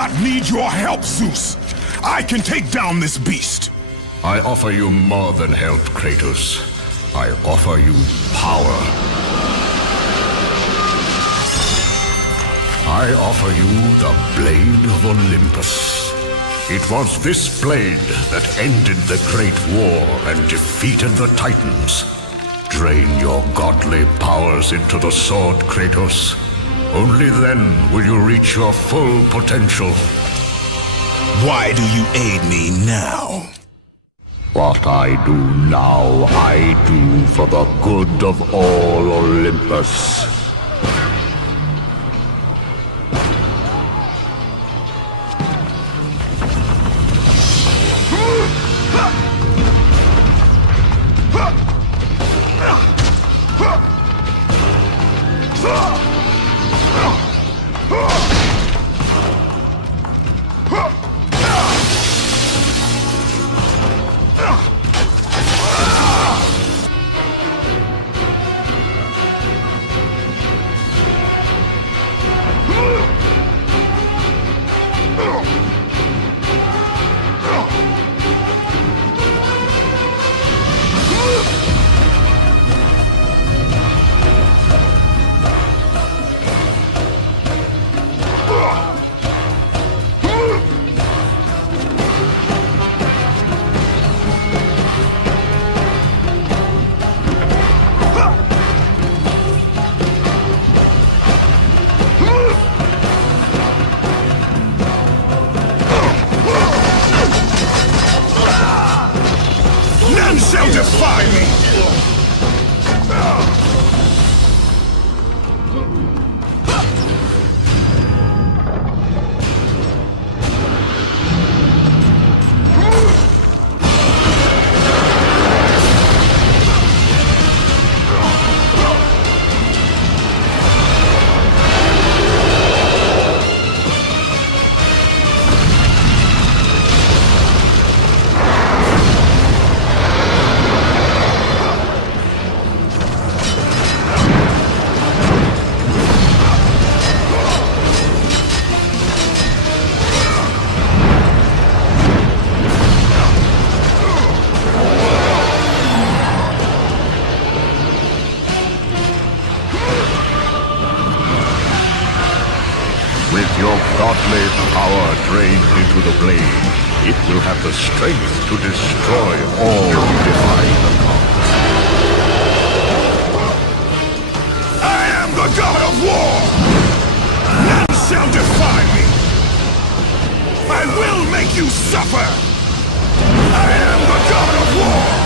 not need your help, Zeus. I can take down this beast. I offer you more than help, Kratos. I offer you power. I offer you the Blade of Olympus. It was this blade that ended the Great War and defeated the Titans. Drain your godly powers into the sword, Kratos. Only then will you reach your full potential. Why do you aid me now? What I do now, I do for the good of all Olympus. godly power drained into the blade, it will have the strength to destroy all who defy the gods. I am the god of war! None shall defy me! I will make you suffer! I am the god of war!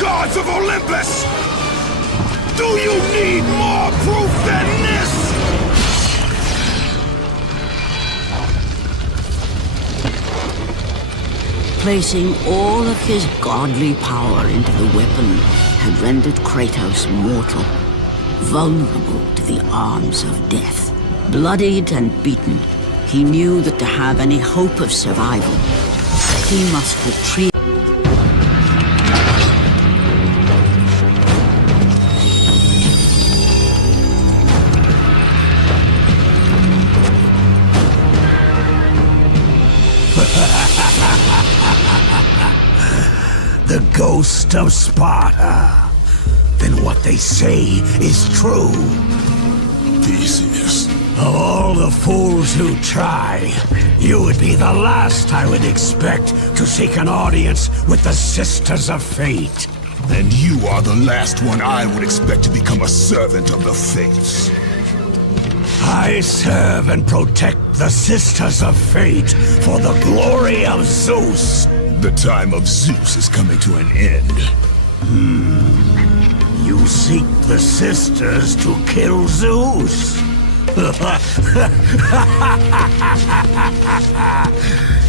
gods of Olympus! Do you need more proof than this? Placing all of his godly power into the weapon had rendered Kratos mortal, vulnerable to the arms of death. Bloodied and beaten, he knew that to have any hope of survival, he must retreat. The ghost of Sparta. Then what they say is true. Theseus. Of all the fools who try, you would be the last I would expect to seek an audience with the Sisters of Fate. And you are the last one I would expect to become a servant of the Fates. I serve and protect the Sisters of Fate for the glory of Zeus. The time of Zeus is coming to an end. You seek the Sisters to kill Zeus?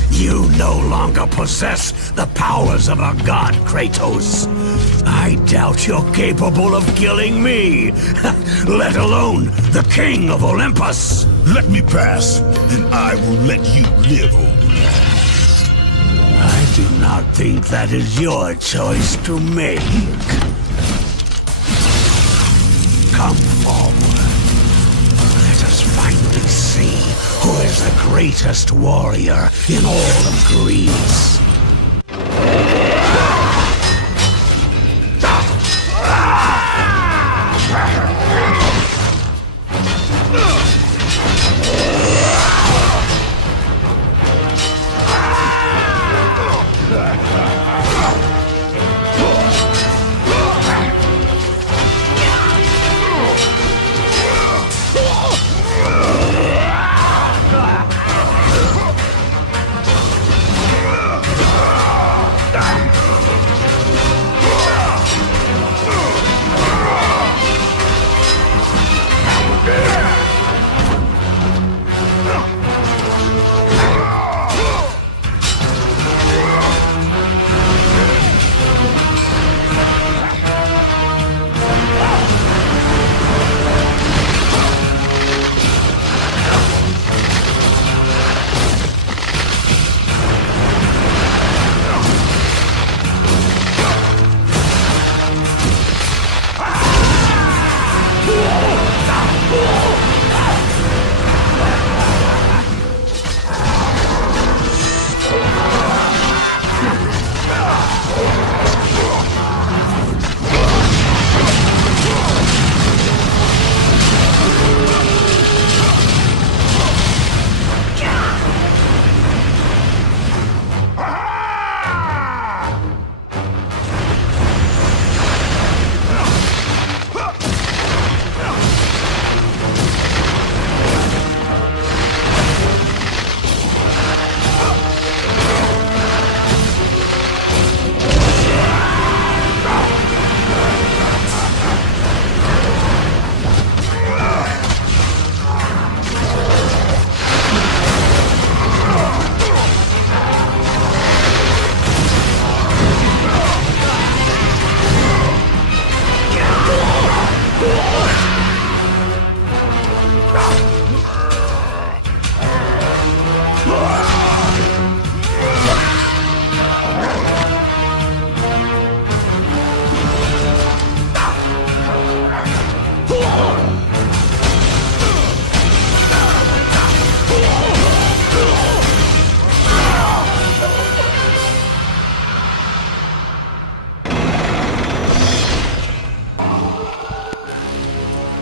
You no longer possess the powers of a god, Kratos. I doubt you're capable of killing me, let alone the king of Olympus. Let me pass, and I will let you live, old man. I do not think that is your choice to make. Come forward. Let us finally see who is the greatest warrior in all of Greece.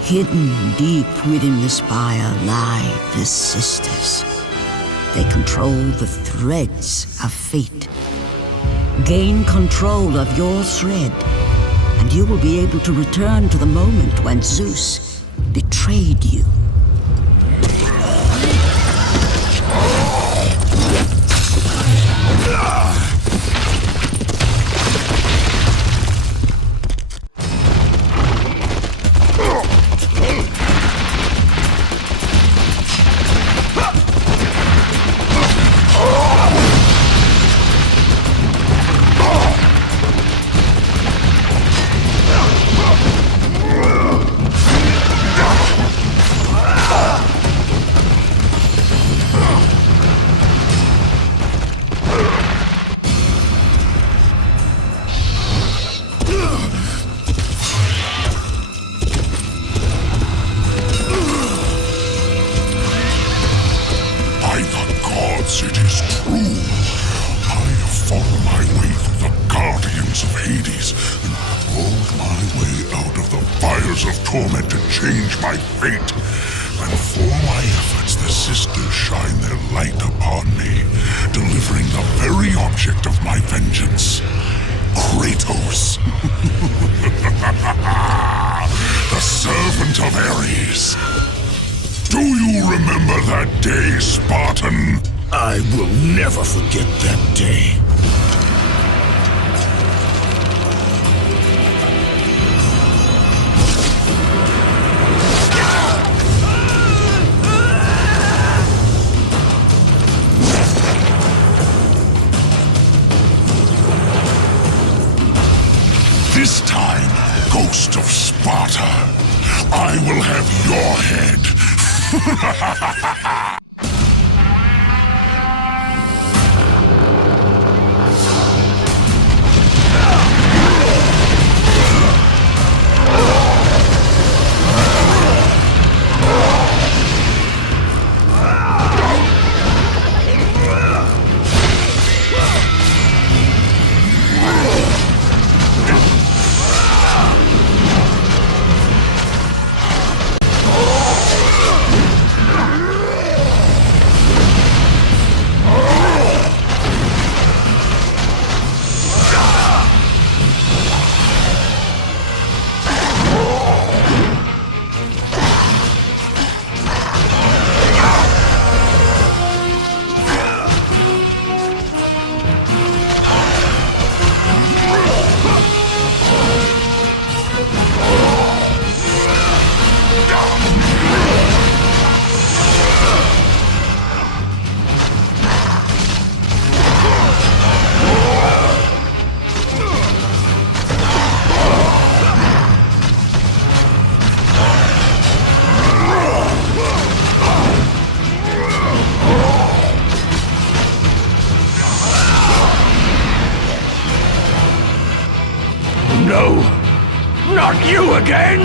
Hidden deep within the spire lie the Sisters. They control the threads of fate. Gain control of your thread, and you will be able to return to the moment when Zeus betrayed you. torment to change my fate. And for my efforts, the sisters shine their light upon me, delivering the very object of my vengeance, Kratos. The servant of Ares. Do you remember that day, Spartan? I will never forget that day. This time, Ghost of Sparta, I will have your head. No! Not you again!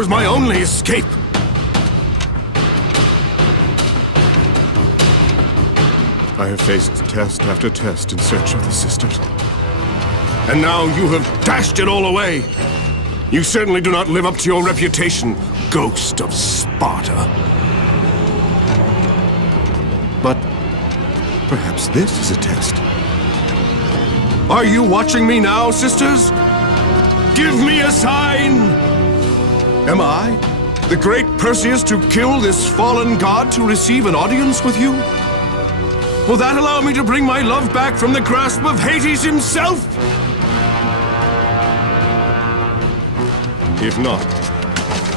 was my only escape. I have faced test after test in search of the sisters. And now you have dashed it all away. You certainly do not live up to your reputation, ghost of Sparta. But perhaps this is a test. Are you watching me now, sisters? Give me a sign! Am I, the great Perseus, to kill this fallen god to receive an audience with you? Will that allow me to bring my love back from the grasp of Hades himself? If not,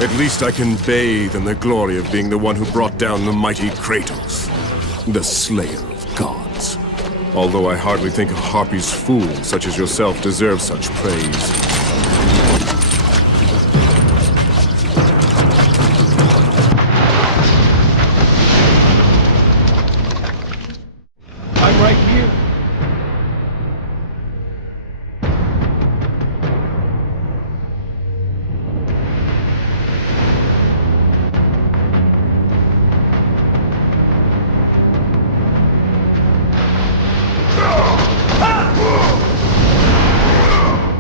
at least I can bathe in the glory of being the one who brought down the mighty Kratos, the slayer of gods. Although I hardly think a Harpy's fool such as yourself deserves such praise. I'm right here.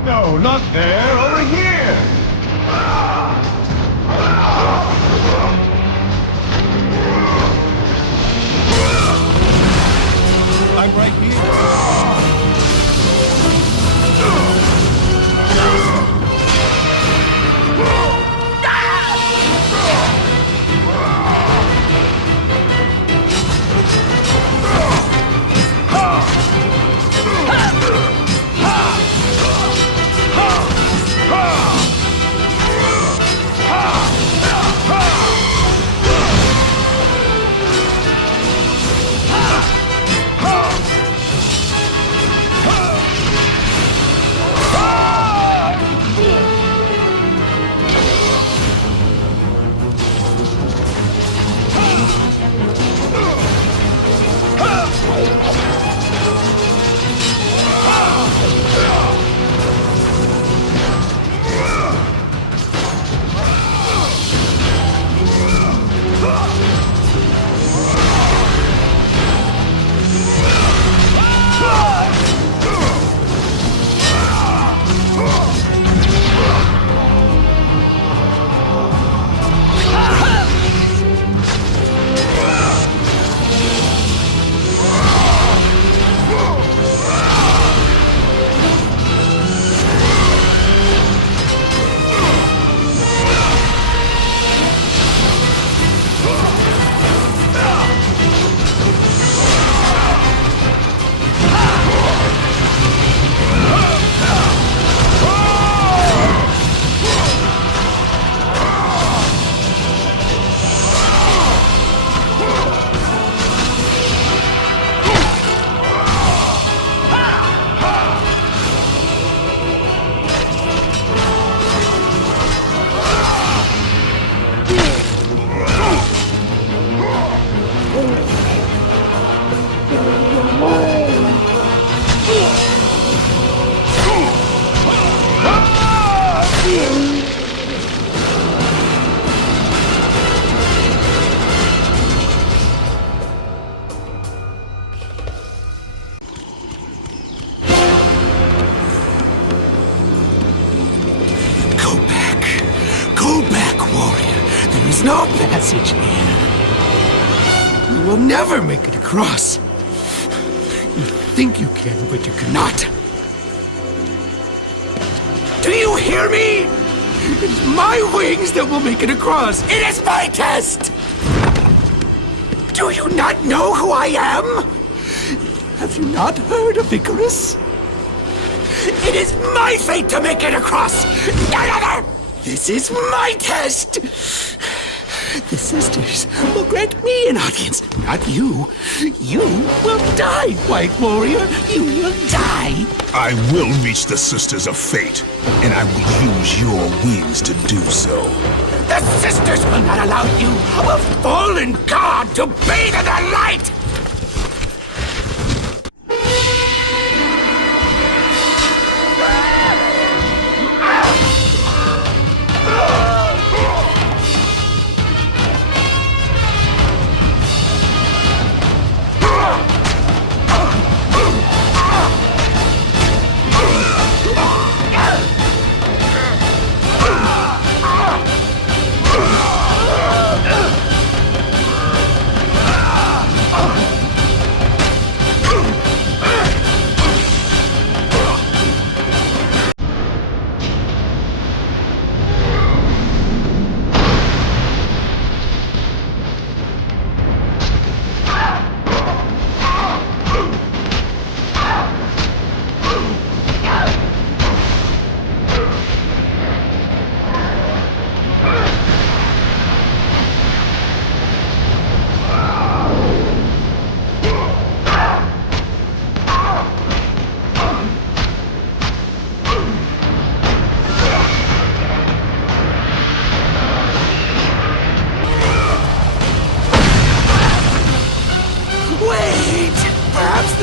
No, not there, over here! I'm right here. No passage here. You will never make it across. You think you can, but you cannot. Do you hear me? It is my wings that will make it across. It is my test! Do you not know who I am? Have you not heard of Icarus? It is my fate to make it across! None other! This is my test! The sisters will grant me an audience, not you. You will die, White Warrior. You will die. I will reach the Sisters of Fate, and I will use your wings to do so. The sisters will not allow you, a fallen god, to bathe in their light!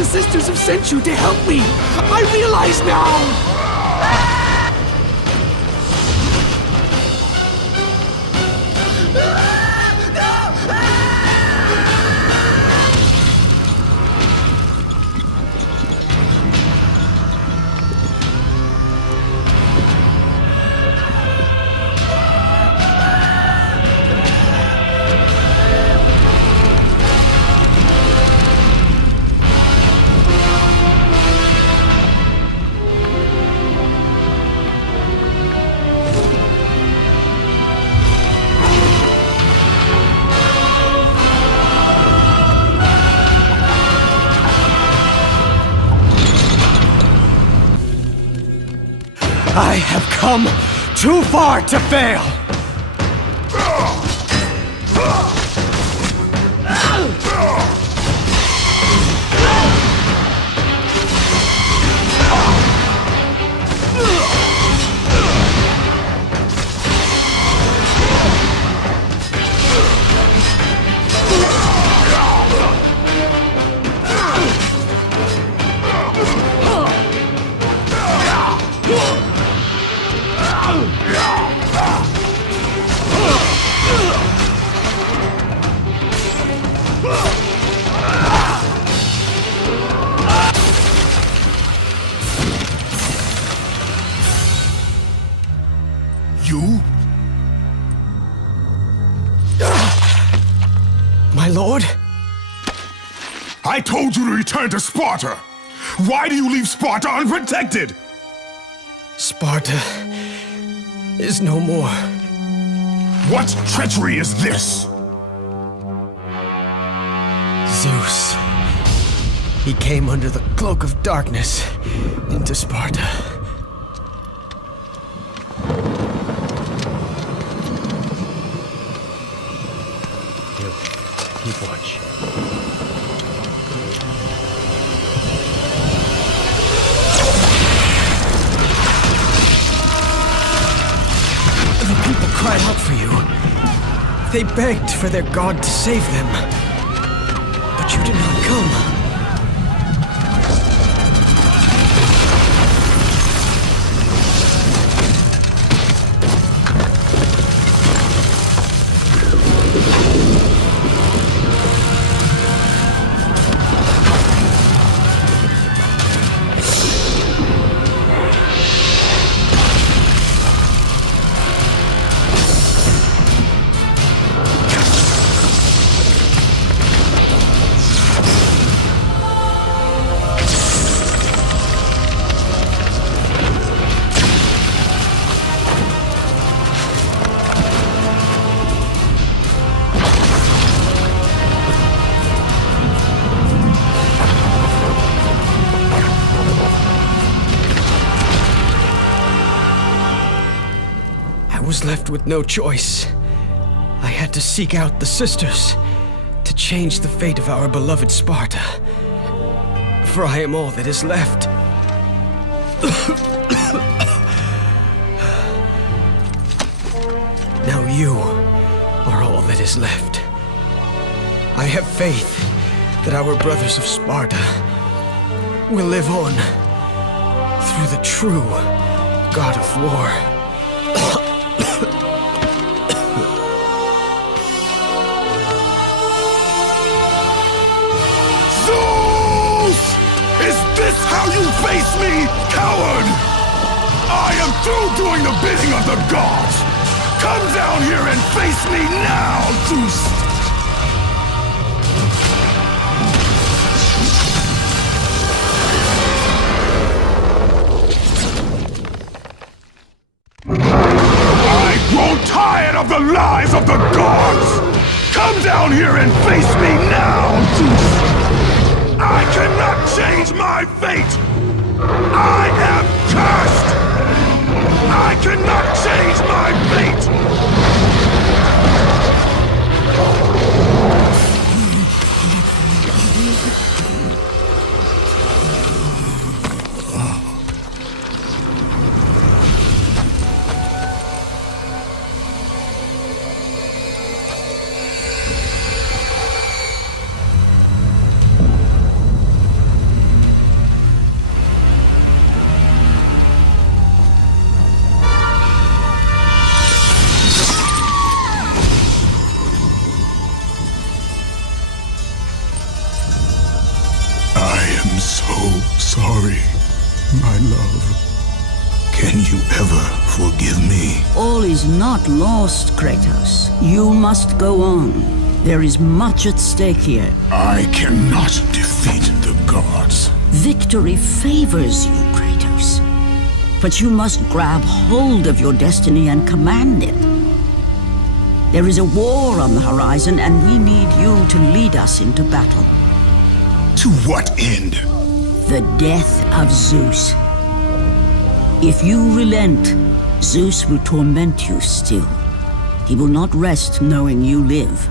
The sisters have sent you to help me! I realize now! I have come too far to fail! You? My lord? I told you to return to Sparta! Why do you leave Sparta unprotected? Sparta is no more. What treachery is this? Zeus. He came under the cloak of darkness into Sparta. Keep watch. The people cried out for you. They begged for their god to save them. But you did not come. I was left with no choice. I had to seek out the sisters to change the fate of our beloved Sparta. For I am all that is left. Now you are all that is left. I have faith that our brothers of Sparta will live on through the true God of War. Is this how you face me, coward? I am through doing the bidding of the gods! Come down here and face me now, Zeus! I've grown tired of the lies of the gods! Come down here and face me now, Zeus! I cannot change my fate! I am cursed! I cannot change my fate! sorry, my love. Can you ever forgive me? All is not lost, Kratos. You must go on. There is much at stake here. I cannot defeat the gods. Victory favors you, Kratos. But you must grab hold of your destiny and command it. There is a war on the horizon, and we need you to lead us into battle. To what end? The death of Zeus. If you relent, Zeus will torment you still. He will not rest knowing you live.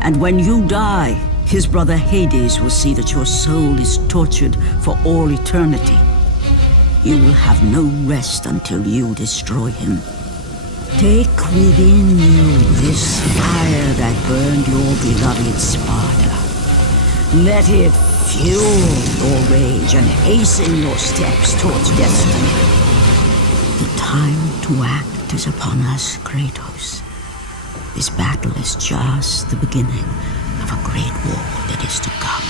And when you die, his brother Hades will see that your soul is tortured for all eternity. You will have no rest until you destroy him. Take within you this fire that burned your beloved Sparta. Let it fuel your rage and hasten your steps towards destiny. The time to act is upon us, Kratos. This battle is just the beginning of a great war that is to come.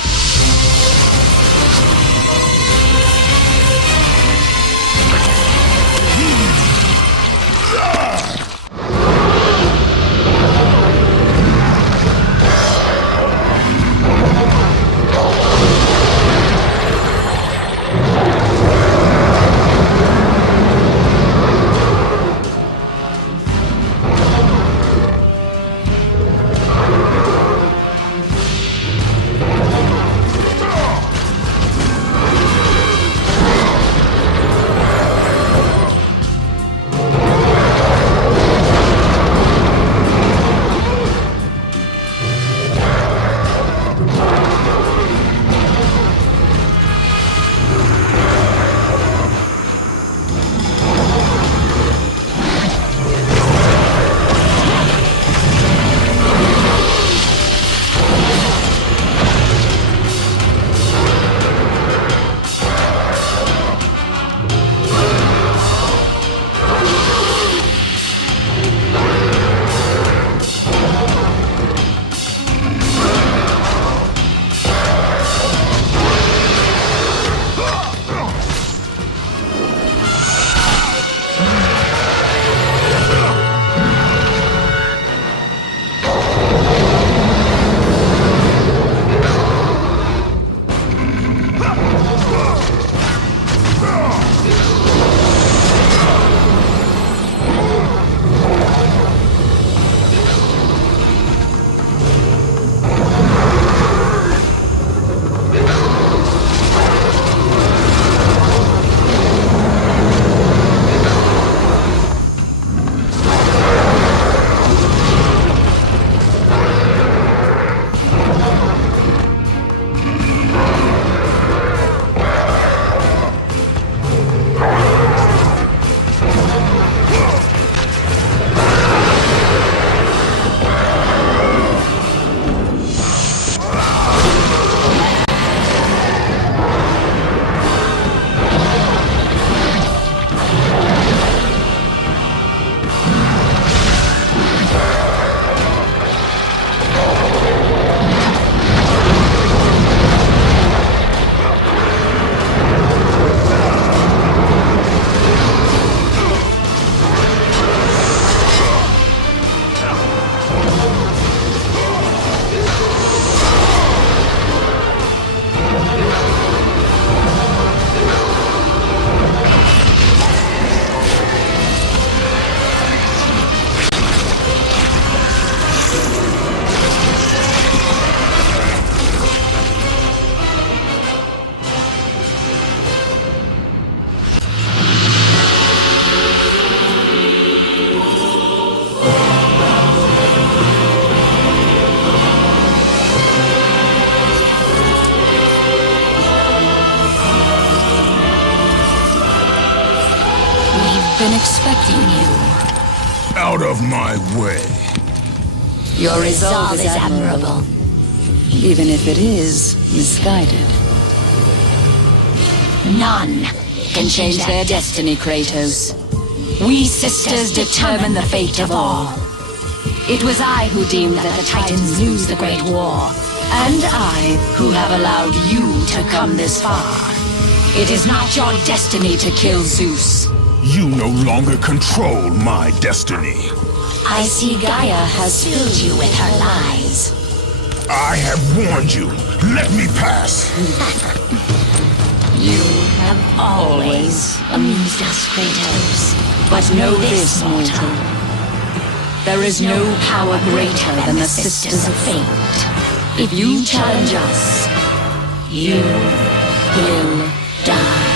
Been expecting you. Out of my way. Your resolve is admirable, even if it is misguided. None can change their destiny, Kratos. We sisters determine the fate of all. It was I who deemed that the Titans lose the Great War, and I who have allowed you to come this far. It is not your destiny to kill Zeus. You no longer control my destiny. I see Gaia has filled you with her lies. I have warned you. Let me pass. You have always amused us, Kratos. But know this, mortal. There is no power greater than the Sisters of Fate. If you challenge us, you will die.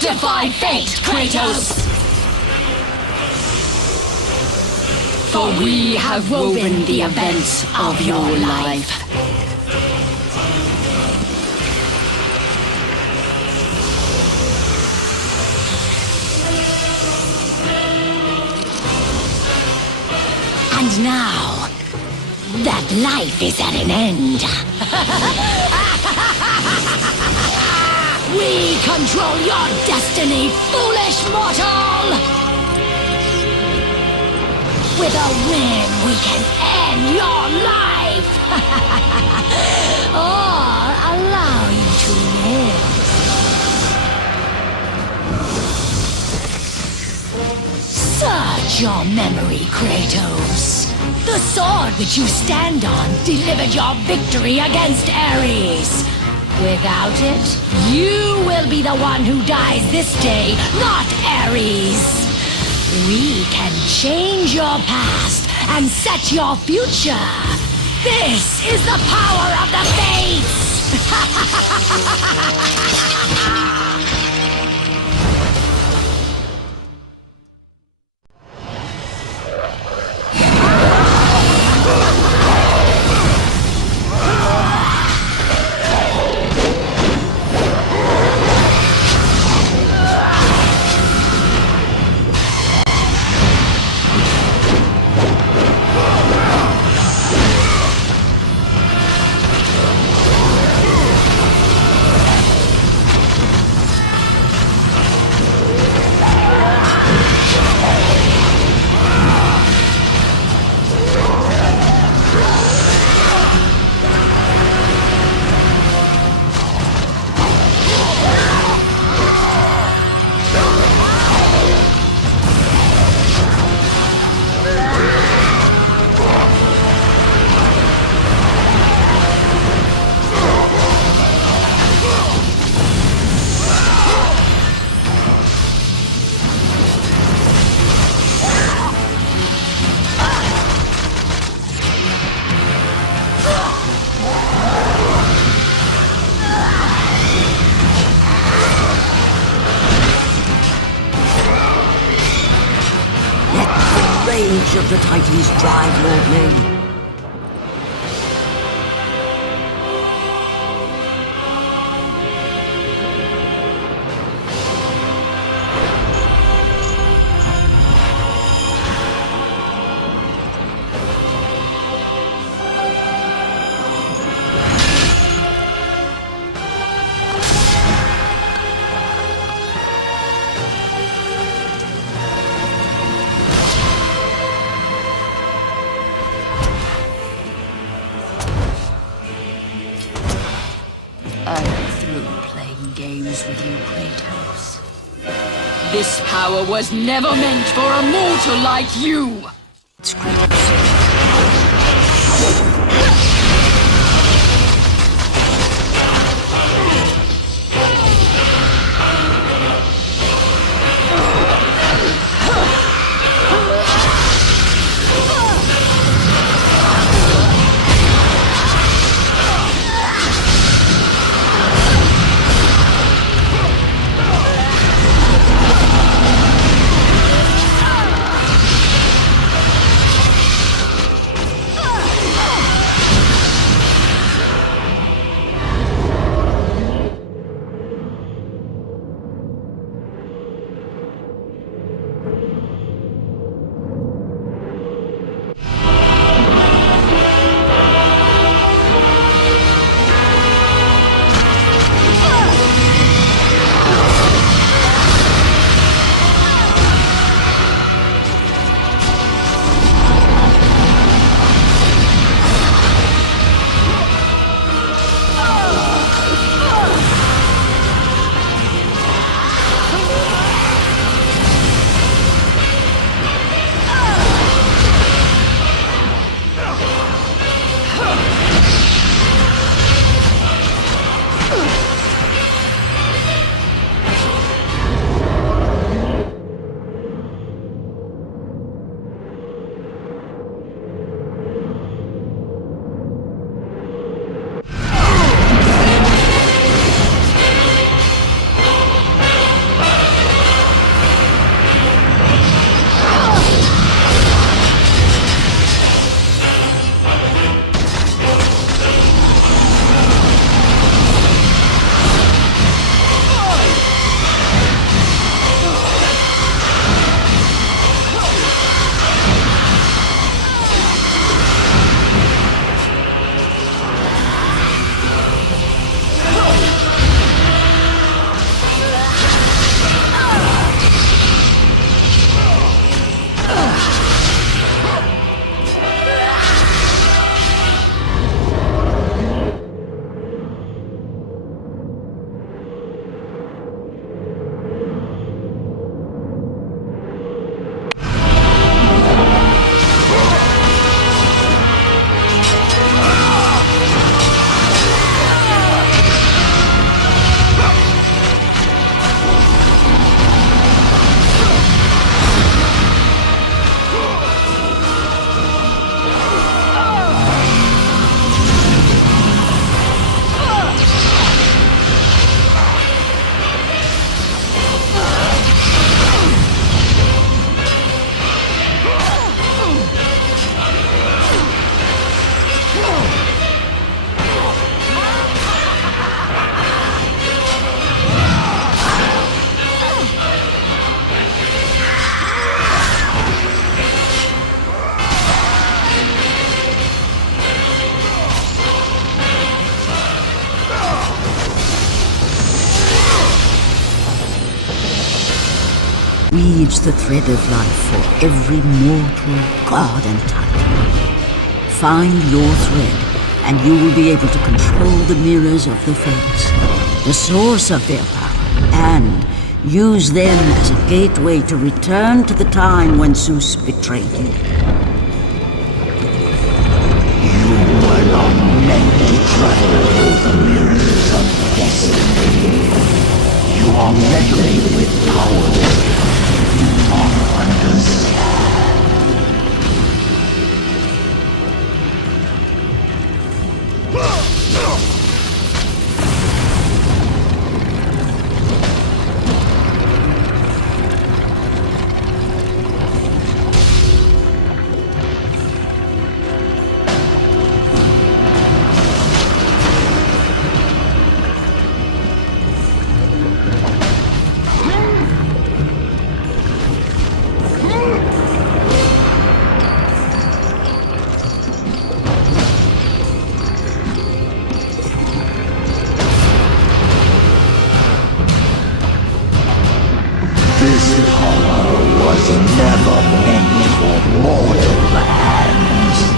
Defy fate, Kratos! For we have woven the events of your life. And now, that life is at an end. We control your destiny, foolish mortal! With a win, we can end your life! Or allow you to live. Search your memory, Kratos. The sword which you stand on delivered your victory against Ares. Without it, you will be the one who dies this day, not Ares. We can change your past and set your future. This is the power of the Fates! rage of the Titans drive Lord Lane. I'm through playing games with you, Kratos. This power was never meant for a mortal like you! It's Kratos. Weaves the thread of life for every mortal, god and titan. Find your thread, and you will be able to control the mirrors of the fates, the source of their power, and use them as a gateway to return to the time when Zeus betrayed you. You were not meant to travel through the mirrors of destiny. You are meddling with power you do not understand. power was never meant for mortal hands.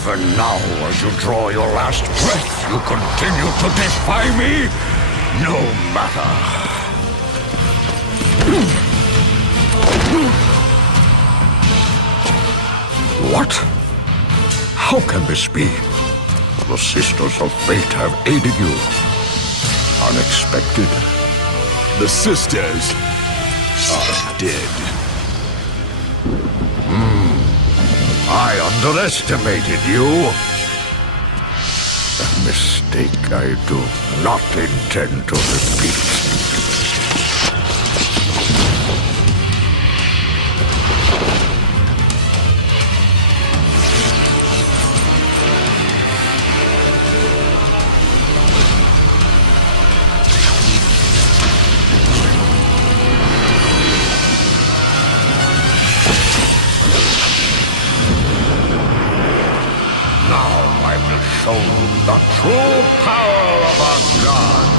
Even now, as you draw your last breath, you continue to defy me? No matter. What? How can this be? The Sisters of Fate have aided you. Unexpected. The sisters are dead. I underestimated you. A mistake I do not intend to repeat. Show the true power of our god.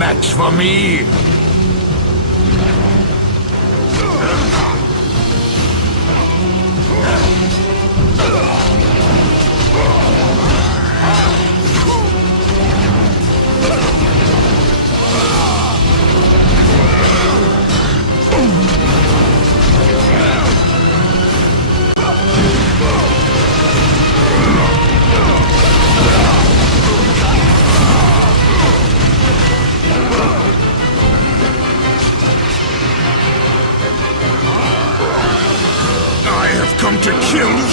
match for me!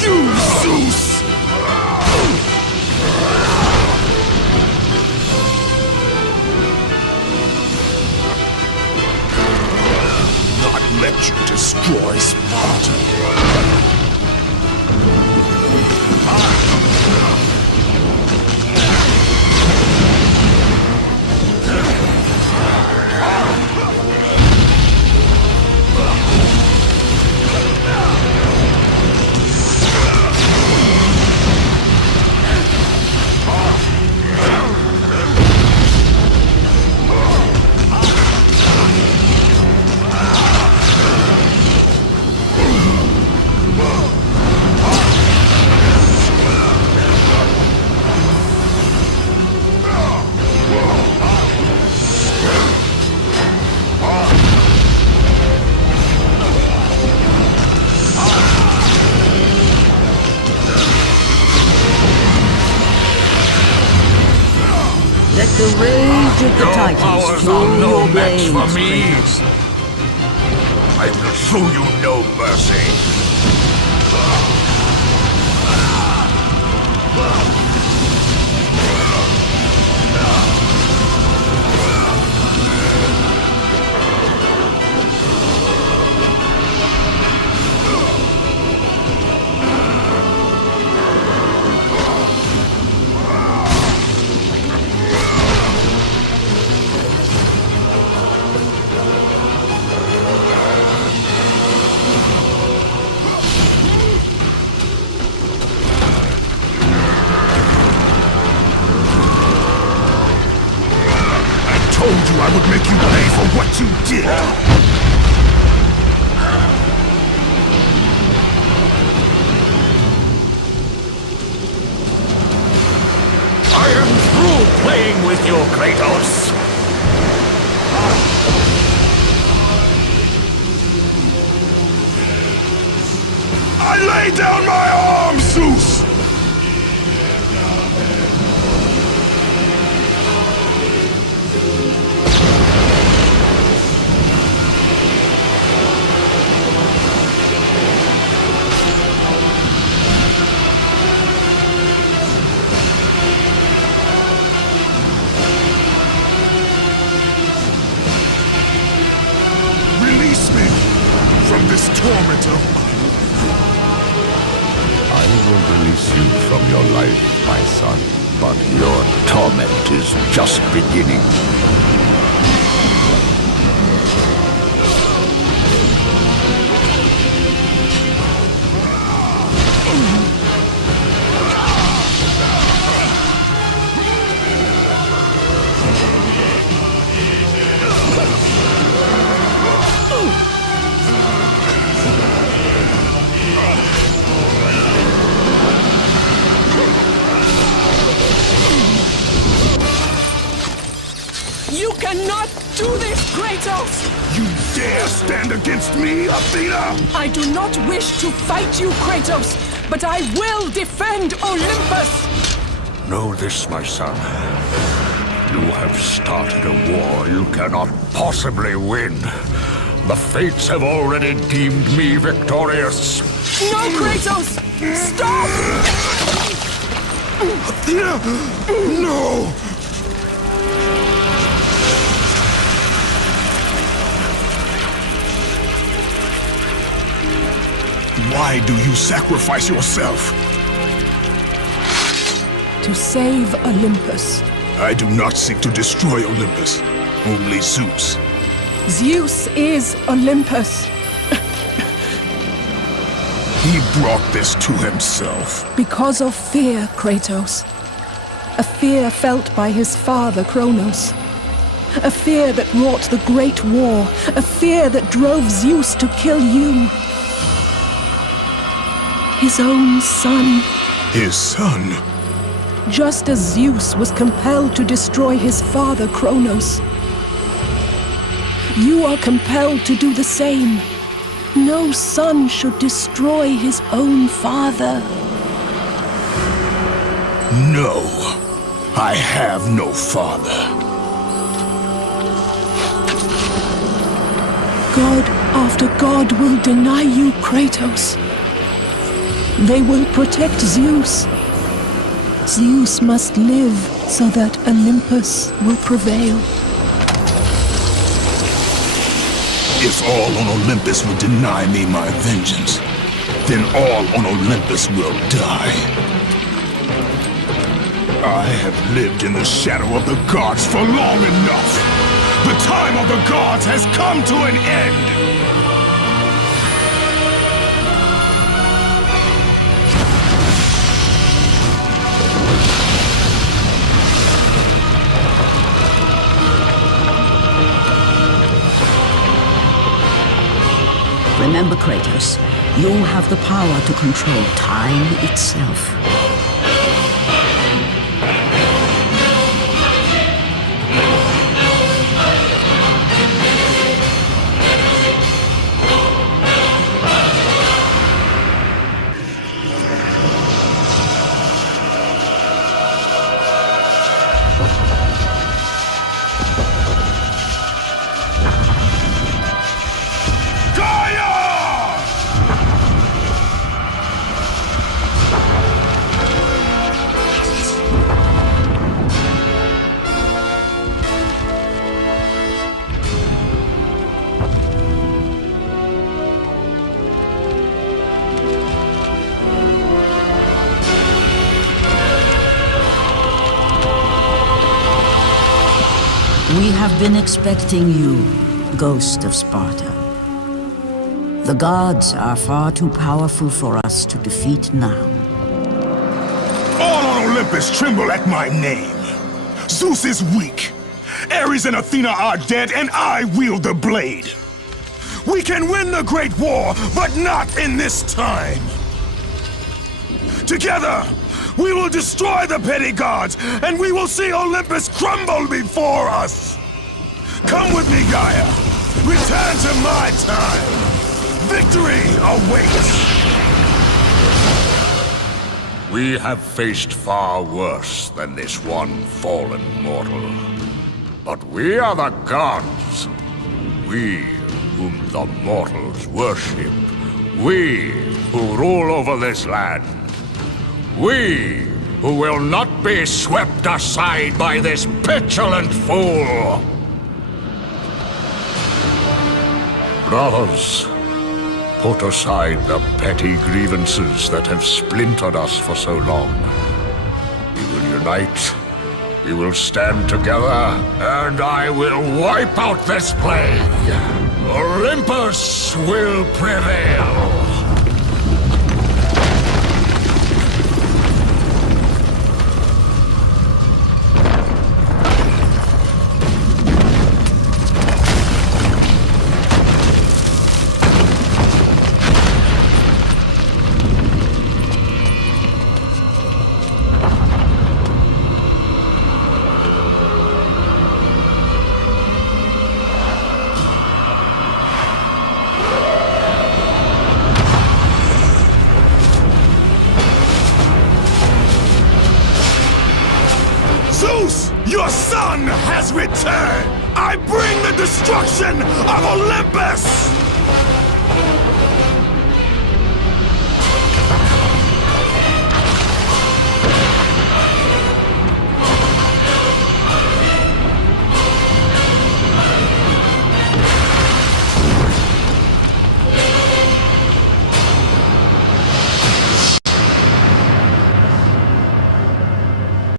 you, Zeus! Not let you destroy Spartan. Let the rage of the Titans fuel your blades. For me. I will show you no mercy. I would make you pay for what you did! I am through playing with you, Kratos! I lay down my arms, Zeus! From this torment of I will release you from your life, my son. But your torment is just beginning. You cannot do this, Kratos! You dare stand against me, Athena? I do not wish to fight you, Kratos, but I will defend Olympus! Know this, my son. You have started a war you cannot possibly win. The fates have already deemed me victorious. No, Kratos! Stop! Athena! No! Why do you sacrifice yourself? To save Olympus. I do not seek to destroy Olympus. Only Zeus. Zeus is Olympus. He brought this to himself. Because of fear, Kratos. A fear felt by his father, Kronos. A fear that wrought the Great War. A fear that drove Zeus to kill you. His own son. His son? Just as Zeus was compelled to destroy his father, Kronos. You are compelled to do the same. No son should destroy his own father. No. I have no father. God after God will deny you, Kratos. They will protect Zeus. Zeus must live so that Olympus will prevail. If all on Olympus will deny me my vengeance, then all on Olympus will die. I have lived in the shadow of the gods for long enough. The time of the gods has come to an end. Remember, Kratos, you have the power to control time itself. We have been expecting you, Ghost of Sparta. The gods are far too powerful for us to defeat now. All on Olympus tremble at my name. Zeus is weak. Ares and Athena are dead, and I wield the blade. We can win the Great War, but not in this time. Together, we will destroy the petty gods, and we will see Olympus crumble before us! Come with me, Gaia! Return to my time! Victory awaits! We have faced far worse than this one fallen mortal. But we are the gods. We whom the mortals worship. We who rule over this land. We who will not be swept aside by this petulant fool! Brothers, put aside the petty grievances that have splintered us for so long. We will unite, we will stand together, and I will wipe out this plague! Olympus will prevail! Zeus, your son has returned! I bring the destruction of Olympus!